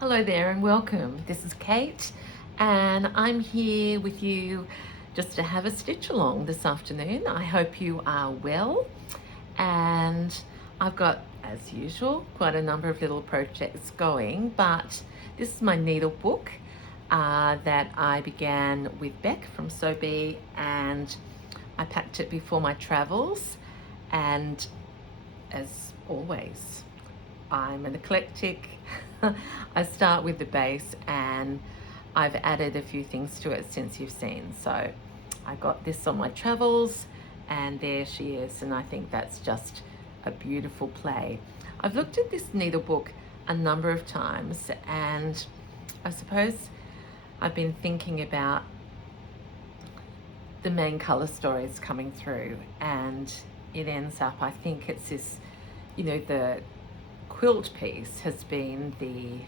Hello there and welcome. This is Kate and I'm here with you just to have a stitch along this afternoon. I hope you are well, and I've got, as usual, quite a number of little projects going, but this is my needle book that I began with Beck from Sobe, and I packed it before my travels, and as always, I'm an eclectic. I start with the base and I've added a few things to it since you've seen. So I got this on my travels and there she is, and I think that's just a beautiful play. I've looked at this needle book a number of times, and I suppose I've been thinking about the main color stories coming through, and it ends up, I think it's this, the quilt piece has been the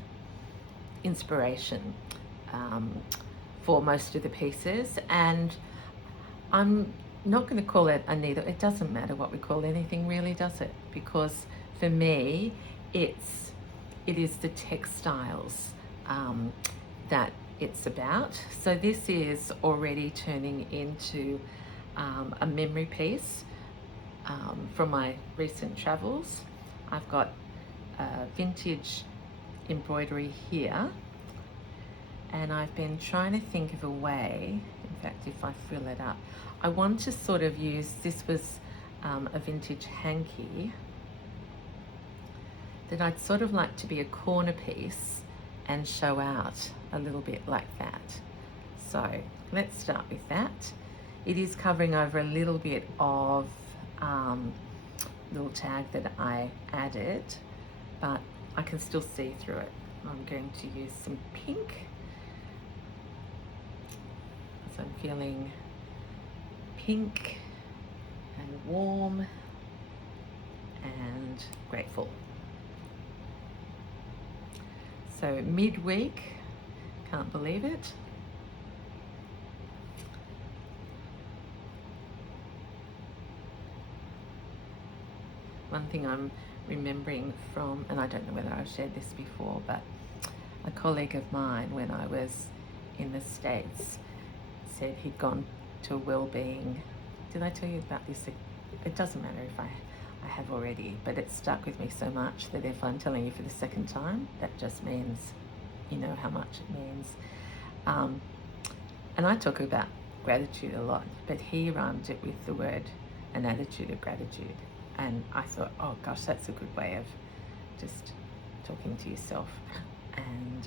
inspiration for most of the pieces, and I'm not going to call it a needle. It doesn't matter what we call anything, really, does it? Because for me, it is the textiles that it's about. So this is already turning into a memory piece from my recent travels. I've got vintage embroidery here, and I've been trying to think of a way, in fact, if I fill it up, I want to sort of use, this was a vintage hanky that I'd sort of like to be a corner piece and show out a little bit like that. So let's start with that. It is covering over a little bit of little tag that I added, but I can still see through it. I'm going to use some pink, so I'm feeling pink and warm and grateful. So midweek, can't believe it. One thing I'm remembering from, and I don't know whether I've shared this before, but a colleague of mine when I was in the States said he'd gone to a well-being, did I tell you about this? It doesn't matter if I have already, but it stuck with me so much that if I'm telling you for the second time, that just means you know how much it means. And I talk about gratitude a lot, but he rhymed it with the word an attitude of gratitude. And I thought, oh gosh, that's a good way of just talking to yourself, and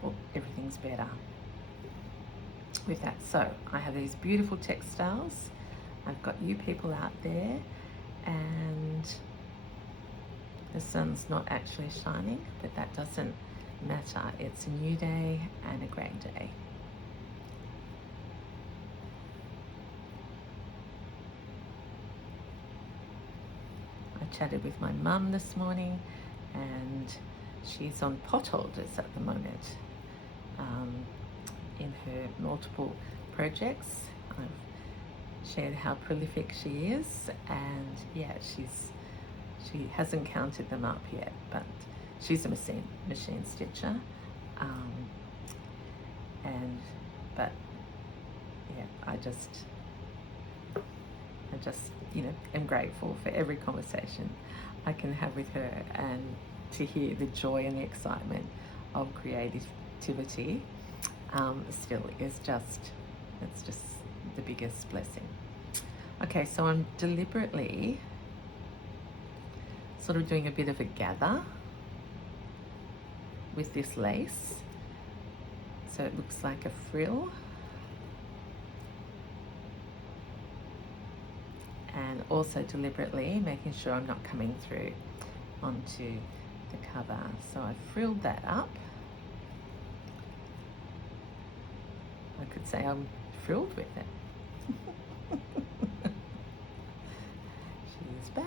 well, everything's better with that. So I have these beautiful textiles. I've got you people out there, and the sun's not actually shining, but that doesn't matter. It's a new day and a great day. I chatted with my mum this morning, and she's on pot holders at the moment in her multiple projects. I've shared how prolific she is, and yeah, she hasn't counted them up yet, but she's a machine stitcher, but yeah, I just am grateful for every conversation I can have with her, and to hear the joy and the excitement of creativity still is it's just the biggest blessing. Okay, so I'm deliberately sort of doing a bit of a gather with this lace, so it looks like a frill, and also deliberately making sure I'm not coming through onto the cover. So I've frilled that up. I could say I'm thrilled with it. She's back.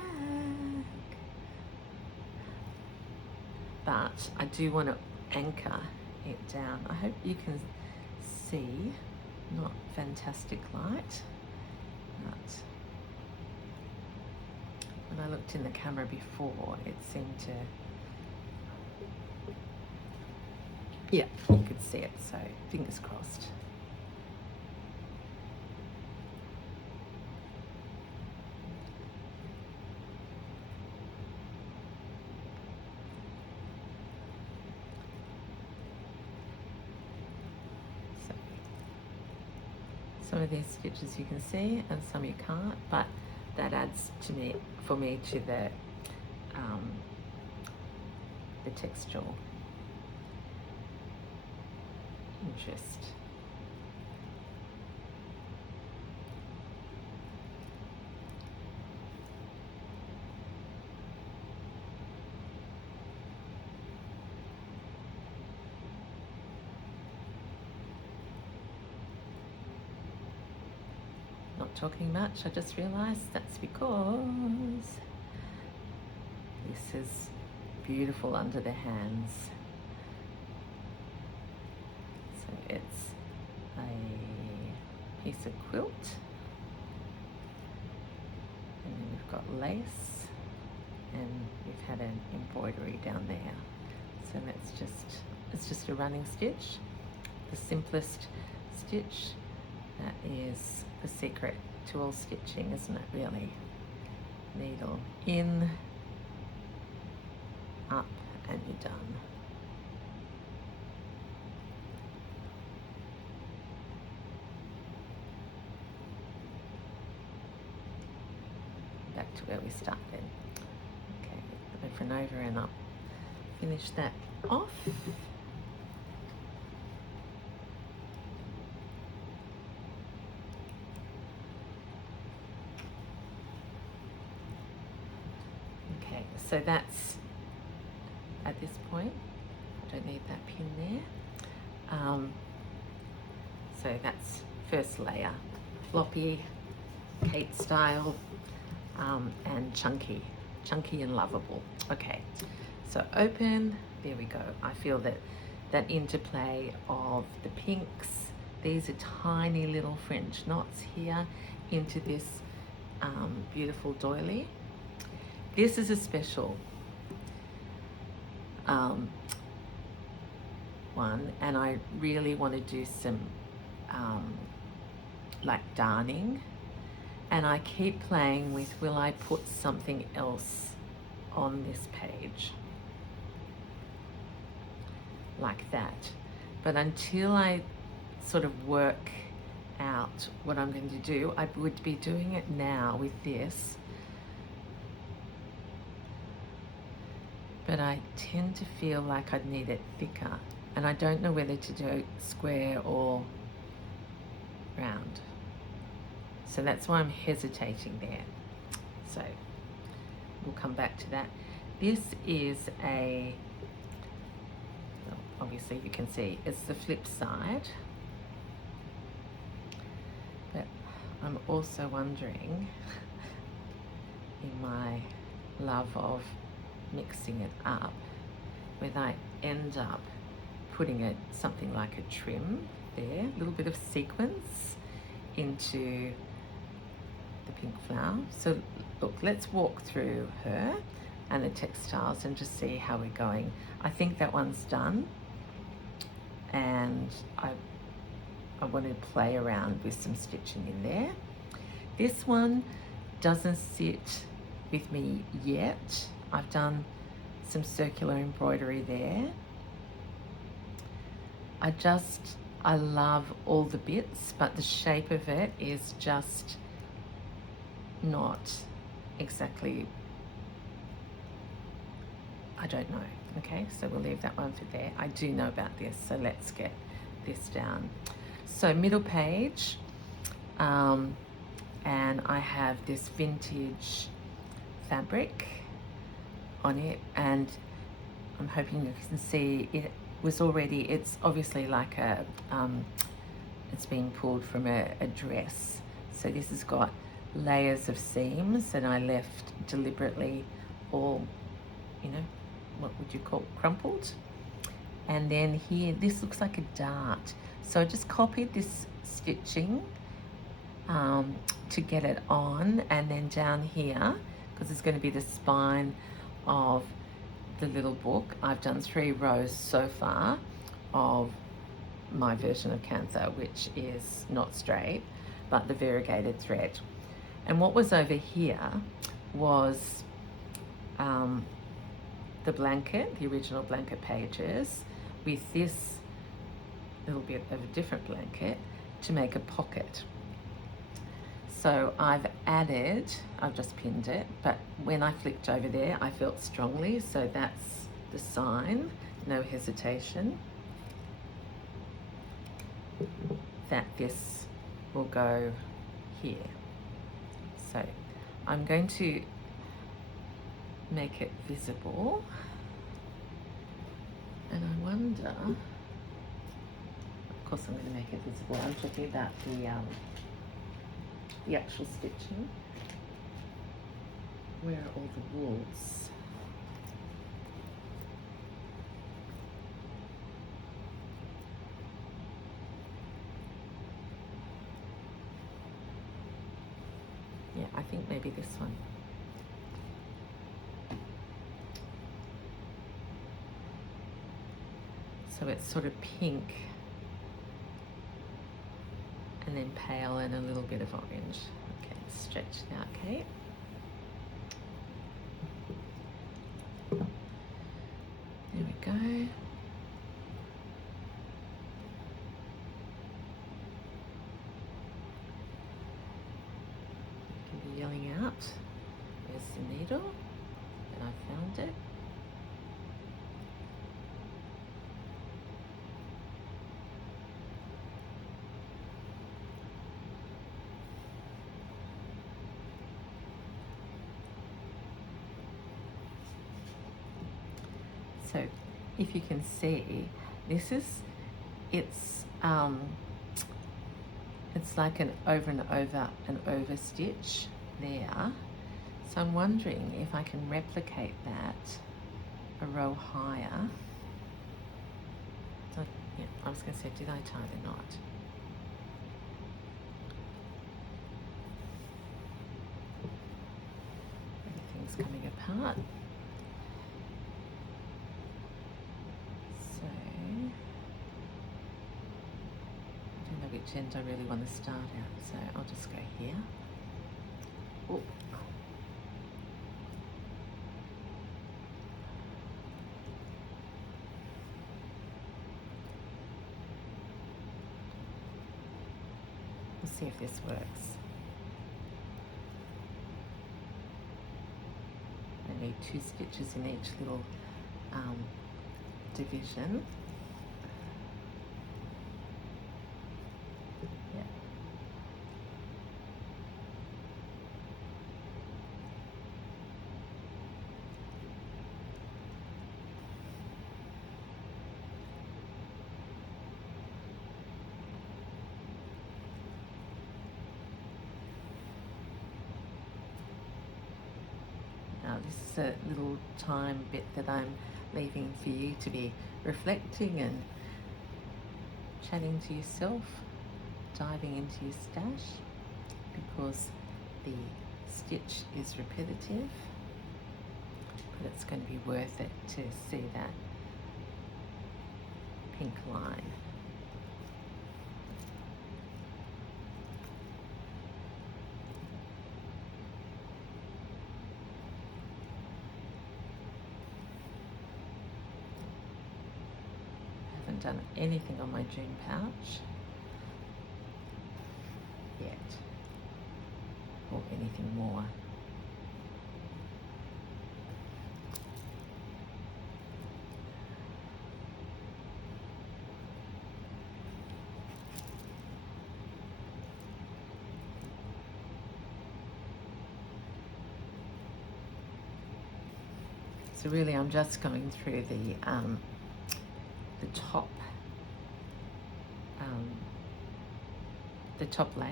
But I do want to anchor it down. I hope you can see, not fantastic light, but when I looked in the camera before, it seemed to Yeah, you could see it, so fingers crossed. So some of these stitches you can see and some you can't, but that adds for me to the textual interest. Not talking much, I just realised that's because this is beautiful under the hands. So it's a piece of quilt, and then we've got lace, and we've had an embroidery down there. So it's just a running stitch, the simplest stitch. That is the secret to all stitching, isn't it, really? Needle in, up, and you're done. Back to where we started. Okay, over and over and up. Finish that off. Okay, so that's at this point. I don't need that pin there. So that's first layer, floppy, Kate style, and chunky and lovable. Okay, so open, there we go. I feel that interplay of the pinks, these are tiny little French knots here into this beautiful doily. This is a special one, and I really want to do some like darning, and I keep playing with, will I put something else on this page like that? But until I sort of work out what I'm going to do, I would be doing it now with this, but I tend to feel like I'd need it thicker, and I don't know whether to do square or round. So that's why I'm hesitating there. So we'll come back to that. This is obviously you can see it's the flip side, but I'm also wondering, in my love of mixing it up, whether I end up putting something like a trim there, a little bit of sequence into the pink flower. So look, let's walk through her and the textiles and just see how we're going. I think that one's done, and I want to play around with some stitching in there. This one doesn't sit with me yet. I've done some circular embroidery there. I love all the bits, but the shape of it is just not exactly, I don't know. Okay, so we'll leave that one for there. I do know about this, so let's get this down. So middle page, and I have this vintage fabric on it, and I'm hoping you can see it was already, it's obviously like it's been pulled from a dress. So this has got layers of seams that I left deliberately all, what would you call crumpled. And then here, this looks like a dart. So I just copied this stitching to get it on, and then down here, because it's going to be the spine of the little book, I've done 3 rows so far of my version of Cancer, which is not straight, but the variegated thread. And what was over here was the blanket, the original blanket pages, with this little bit of a different blanket to make a pocket. So I've just pinned it, but when I flicked over there, I felt strongly, so that's the sign, no hesitation, that this will go here. So I'm going to make it visible, and I wonder, of course I'm going to make it visible, I'm talking about the actual stitching. Where are all the wools? Yeah, I think maybe this one. So it's sort of pink and then pale and a little bit of orange. Okay, stretch now, Kate. There we go. You can be yelling out, where's the needle? And I found it. So if you can see, this is, it's like an over and over stitch there. So I'm wondering if I can replicate that a row higher. So, yeah, I was going to say, did I tie the knot? Everything's coming apart. Which end I really want to start at, so I'll just go here. Ooh. We'll see if this works. I need 2 stitches in each little division. Now this is a little time bit that I'm leaving for you to be reflecting and chatting to yourself, diving into your stash, because the stitch is repetitive, but it's going to be worth it to see that pink line. Done anything on my dream pouch yet, or anything more. So really I'm just going through the top layer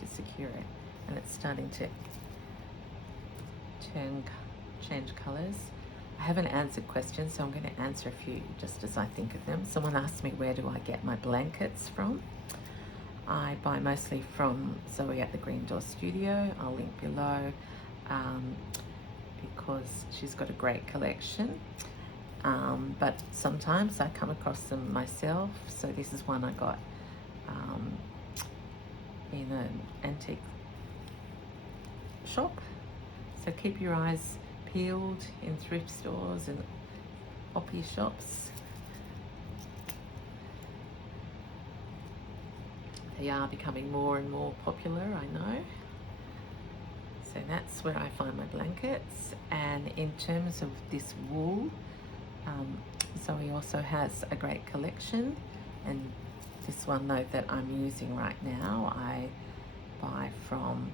to secure it, and it's starting to change colors. I haven't answered questions, so I'm going to answer a few just as I think of them. Someone asked me, where do I get my blankets from? I buy mostly from Zoe at the Green Door Studio. I'll link below, because she's got a great collection. but sometimes I come across them myself. So this is one I got in an antique shop. So keep your eyes peeled in thrift stores and oppie shops. They are becoming more and more popular, I know. So that's where I find my blankets. And in terms of this wool, Zoe also has a great collection, and this one though that I'm using right now I buy from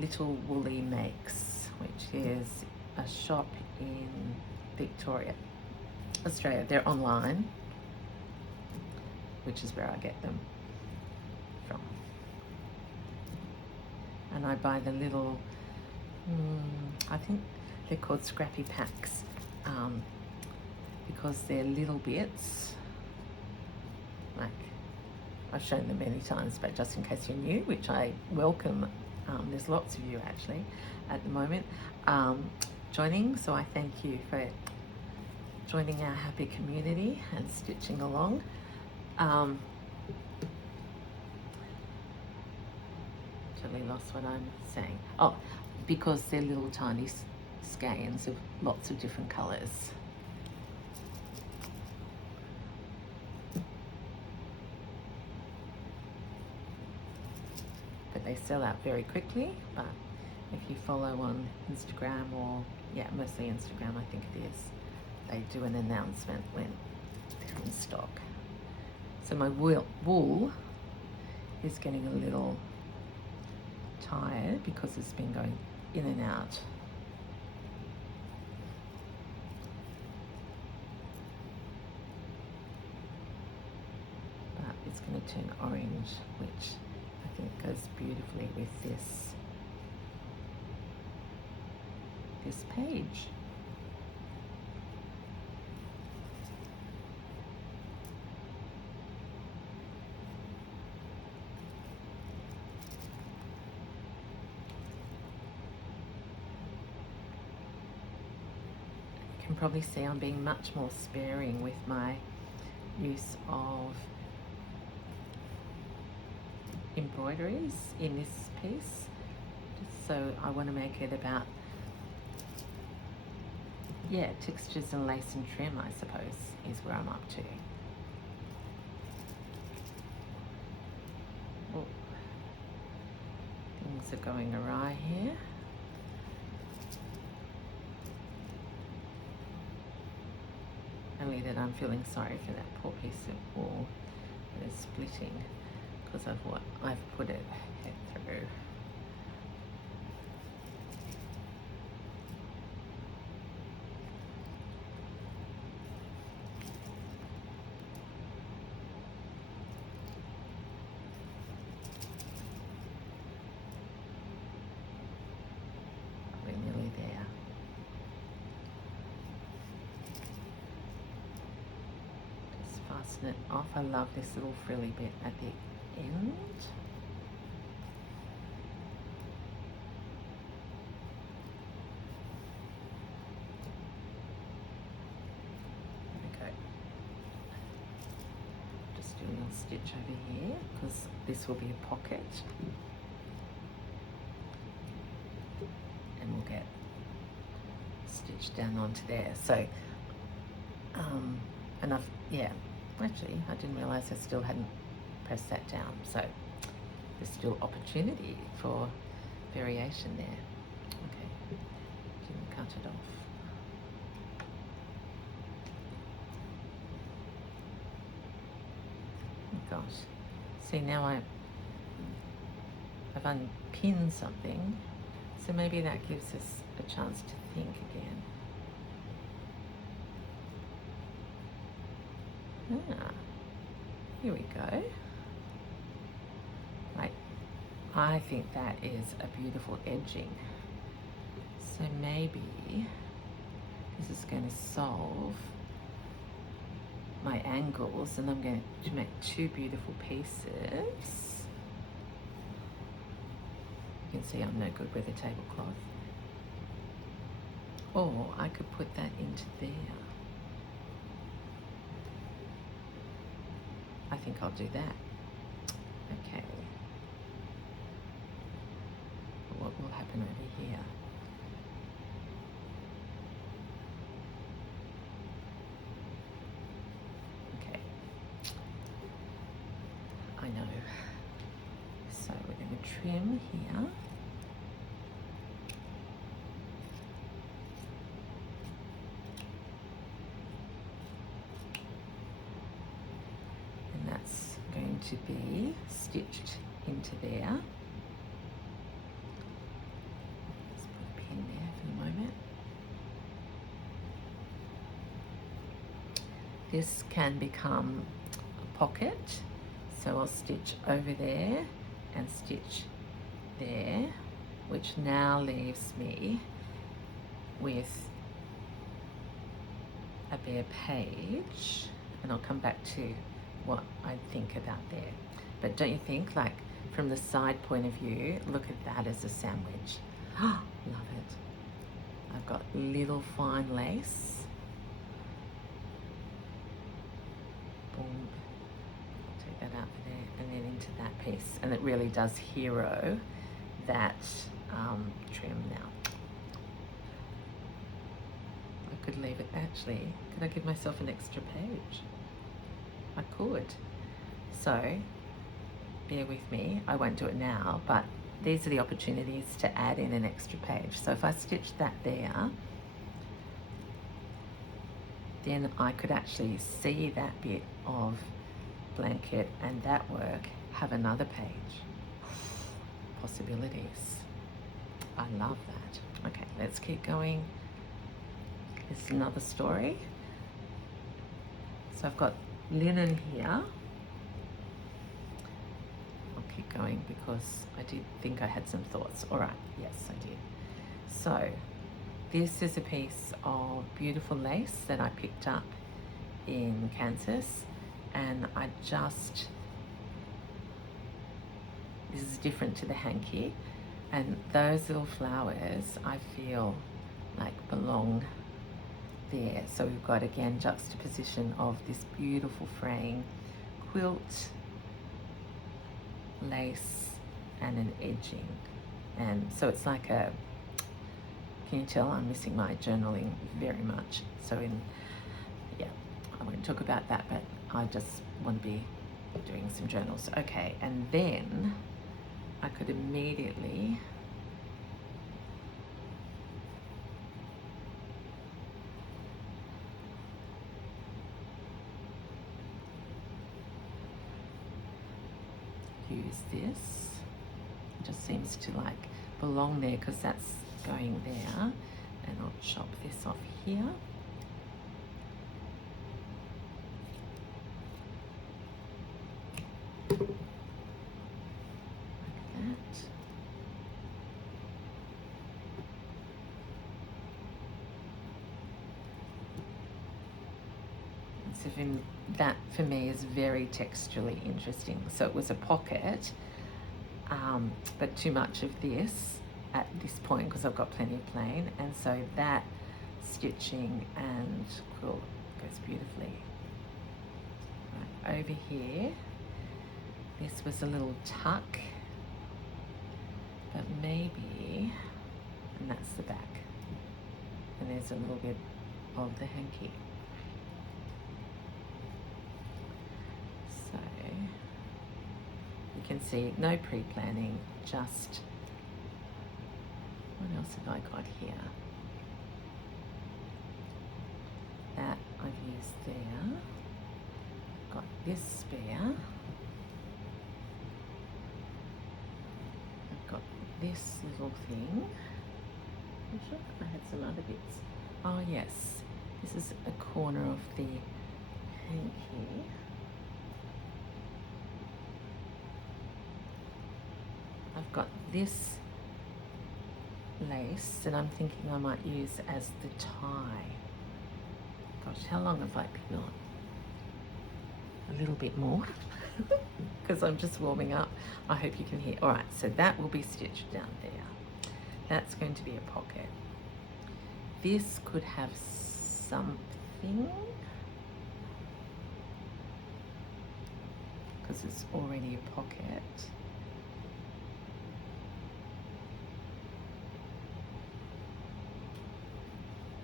Little Woolly Makes, which is a shop in Victoria, Australia. They're online, which is where I get them from. And I buy the little, I think they're called scrappy packs, because they're little bits, like I've shown them many times, but just in case you're new, which I welcome, there's lots of you actually at the moment joining, so I thank you for joining our happy community and stitching along. Totally lost what I'm saying. Oh, because they're little tiny skeins of lots of different colours. But they sell out very quickly. But if you follow on Instagram, or mostly Instagram I think it is, they do an announcement when they're in stock. So my wool is getting a little tired because it's been going in and out. But it's going to turn orange, which I think goes beautifully with this page. You can probably see I'm being much more sparing with my use of embroideries in this piece. So I want to make it about, textures and lace and trim, I suppose, is where I'm up to. Oh, things are going awry here. Only that I'm feeling sorry for that poor piece of wool that is splitting because of what I've put it through. We're nearly there. Just fasten it off. I love this little frilly bit at the end. Stitch over here because this will be a pocket, and we'll get stitched down onto there. So and actually I didn't realize I still hadn't pressed that down, so there's still opportunity for variation there. Okay, didn't cut it off. Gosh, see, now I've unpinned something, so maybe that gives us a chance to think again. Here we go. Right, I think that is a beautiful edging. So maybe this is going to solve my angles, and I'm going to make two beautiful pieces. You can see I'm no good with a tablecloth. Or I could put that into there. I think I'll do that. Okay. What will happen over here? Okay. I know. So we're going to trim here. And that's going to be stitched into there. Let's put a pin there for the moment. This can become a pocket, so I'll stitch over there and stitch there, which now leaves me with a bare page, and I'll come back to what I think about there. But don't you think, like, from the side point of view, look at that as a sandwich. Love it. I've got little fine lace. Boom. I'll take that out for there and then into that piece. And it really does hero that trim now. I could leave it, actually. Could I give myself an extra page? I could. So, bear with me. I won't do it now, but these are the opportunities to add in an extra page. So if I stitch that there, then I could actually see that bit of blanket and that work have another page. Possibilities. I love that. Okay, let's keep going. There's another story. So I've got linen here. I'll keep going because I did think I had some thoughts. All right, yes, I did. So this is a piece of beautiful lace that I picked up in Kansas, and this is different to the hanky, and those little flowers I feel like belong there. So we've got, again, juxtaposition of this beautiful fraying quilt, lace, and an edging. And so it's like a, can you tell I'm missing my journaling very much? So yeah, I won't talk about that, but I just want to be doing some journals. Okay, and then I could immediately use this. It just seems to like belong there because that's going there. And I'll chop this off here. Like that. So that for me is very texturally interesting. So it was a pocket, but too much of this at this point because I've got plenty of plain, and so that stitching and quilt goes beautifully. Right, over here, this was a little tuck, but maybe, and that's the back, and there's a little bit of the hanky. So you can see no pre-planning, just, what else have I got here? That I've used there. I've got this spare. I've got this little thing. I'm sure I had some other bits. Oh yes, this is a corner of the hanky. I've got this lace that I'm thinking I might use as the tie. Gosh, how long have I been on? A little bit more, because I'm just warming up. I hope you can hear. All right, so that will be stitched down there. That's going to be a pocket. this could have something, because it's already a pocket.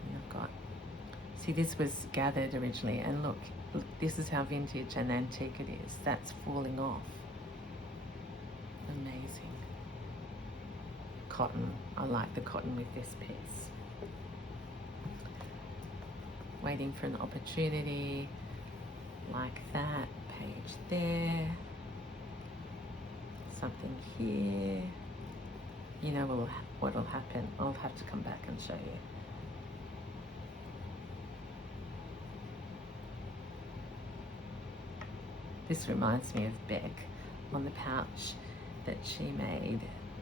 And I've got, see, this was gathered originally, and look, this is how vintage and antique it is. That's falling off. Amazing. Cotton. I like the cotton with this piece. Waiting for an opportunity like that. Page there. Something here. You know what'll happen. I'll have to come back and show you. This reminds me of Beck on the pouch that she made.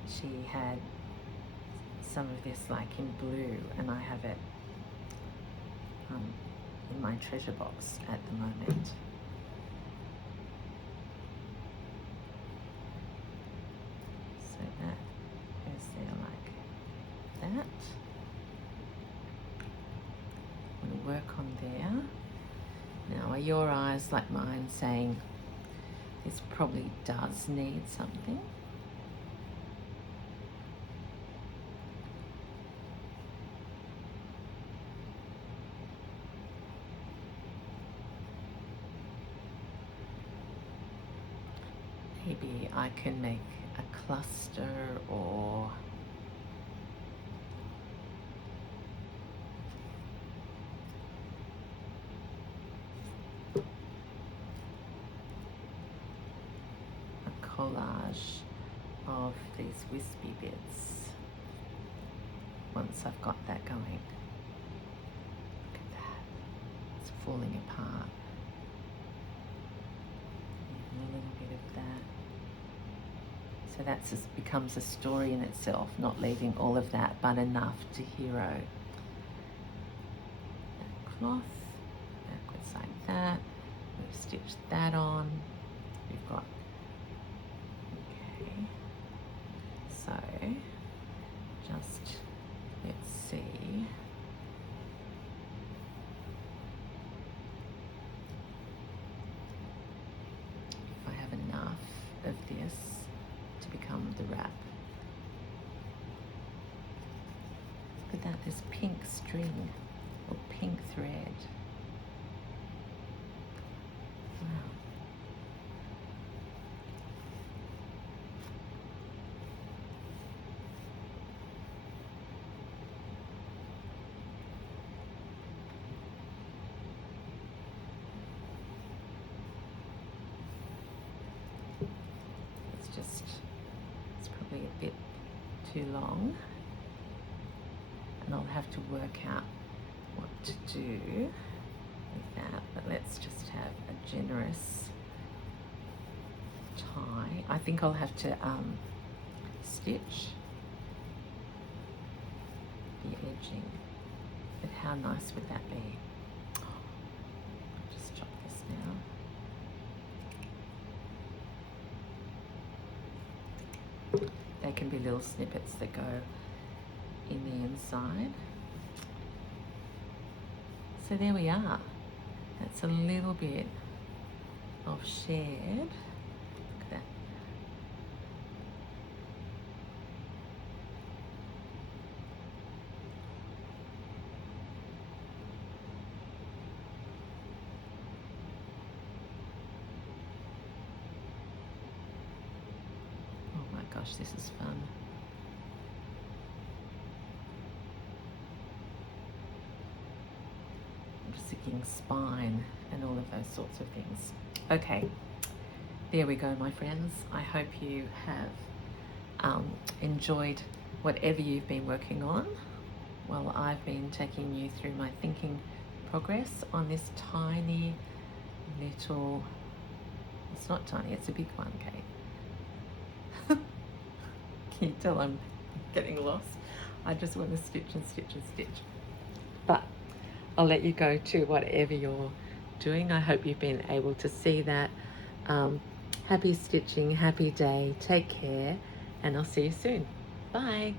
She had some of this like in blue, and I have it in my treasure box at the moment. So that goes there like that. I'm going to work on there. Now, are your eyes like mine saying this probably does need something? Maybe I can make a cluster or a collage of these wispy bits once I've got that going. Look at that, it's falling apart. And a little bit of that. So that just becomes a story in itself, not leaving all of that, but enough to hero. That cloth, backwards like that. We've stitched that on. We've got, okay. So, just, let's see. If I have enough of this to become the wrap. Look at that, this pink string or pink thread. Wow. It's probably a bit too long, and I'll have to work out what to do with that, but let's just have a generous tie. I think I'll have to stitch the edging, but how nice would that be? I'll just chop this now. They can be little snippets that go in the inside. So there we are. That's a little bit of shared. Look at that. Oh my gosh, this is fun. Sticking spine and all of those sorts of things. Okay, there we go, my friends. I hope you have enjoyed whatever you've been working on while I've been taking you through my thinking progress on this tiny little, it's not tiny, it's a big one, Kate. Can you tell I'm getting lost? I just want to stitch and stitch and stitch. But I'll let you go to whatever you're doing. I hope you've been able to see that. Happy stitching, happy day, take care, and I'll see you soon. Bye.